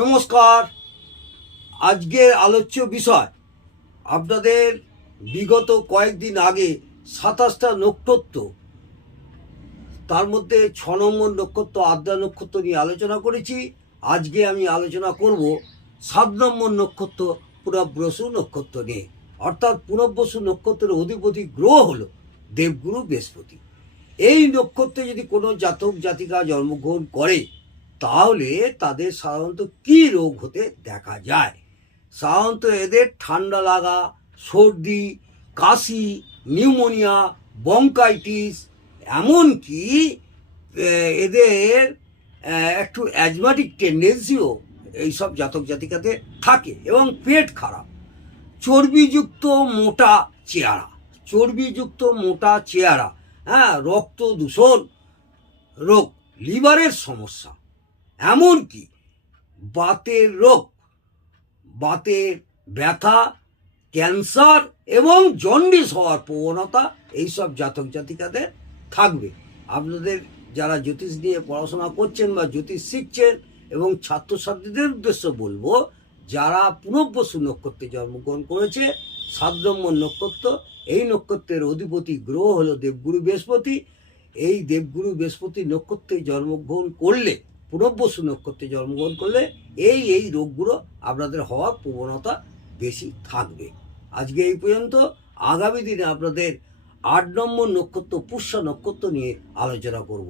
নমস্কার। আজকের আলোচ্য বিষয় আপনাদের বিগত কয়েকদিন আগে 27টা নক্ষত্র, তার মধ্যে 6 নম্বর নক্ষত্র আদ্রা নক্ষত্র নিয়ে আলোচনা করেছি। আজকে আমি আলোচনা করব 7 নম্বর নক্ষত্র পুনর্বসু নক্ষত্র নিয়ে। অর্থাৎ পুনর্বসু নক্ষত্রের অধিপতি গ্রহ হলো দেবগুরু বৃহস্পতি। এই নক্ষত্রে যদি কোনো জাতক জাতিকা জন্মগ্রহণ করে তাহলে তাদের সাধারণত কী রোগ হতে দেখা যায়? সাধারণত এদের ঠান্ডা লাগা, সর্দি, কাশি, নিউমোনিয়া, ব্রঙ্কাইটিস, এমনকি এদের একটু অ্যাজমাটিক টেন্ডেন্সিও এইসব জাতক জাতিকাদের থাকে, এবং পেট খারাপ, চর্বিযুক্ত মোটা চেহারা, রক্ত দূষণ রোগ, লিভারের সমস্যা, এমনকি বাতের রোগ, বাতের ব্যথা, ক্যান্সার এবং জন্ডিস হওয়ার প্রবণতা এইসব জাতক জাতিকাদের থাকবে। আপনাদের যারা জ্যোতিষ নিয়ে পড়াশোনা করছেন বা জ্যোতিষ শিখছেন এবং ছাত্রছাত্রীদের উদ্দেশ্য বলবো, যারা পুনর্বসু নক্ষত্রে জন্মগ্রহণ করেছে, 7 নম্বর নক্ষত্র, এই নক্ষত্রের অধিপতি গ্রহ হলো দেবগুরু বৃহস্পতি। এই দেবগুরু বৃহস্পতি নক্ষত্রে জন্মগ্রহণ করলে, পুনর্বসু নক্ষত্রে জন্মগ্রহণ করলে এই রোগগুলো আপনাদের হওয়ার প্রবণতা বেশি থাকবে। আজকে এই পর্যন্ত। আগামী দিনে আপনাদের 8 নম্বর নক্ষত্র পুষ্যা নক্ষত্র নিয়ে আলোচনা করব।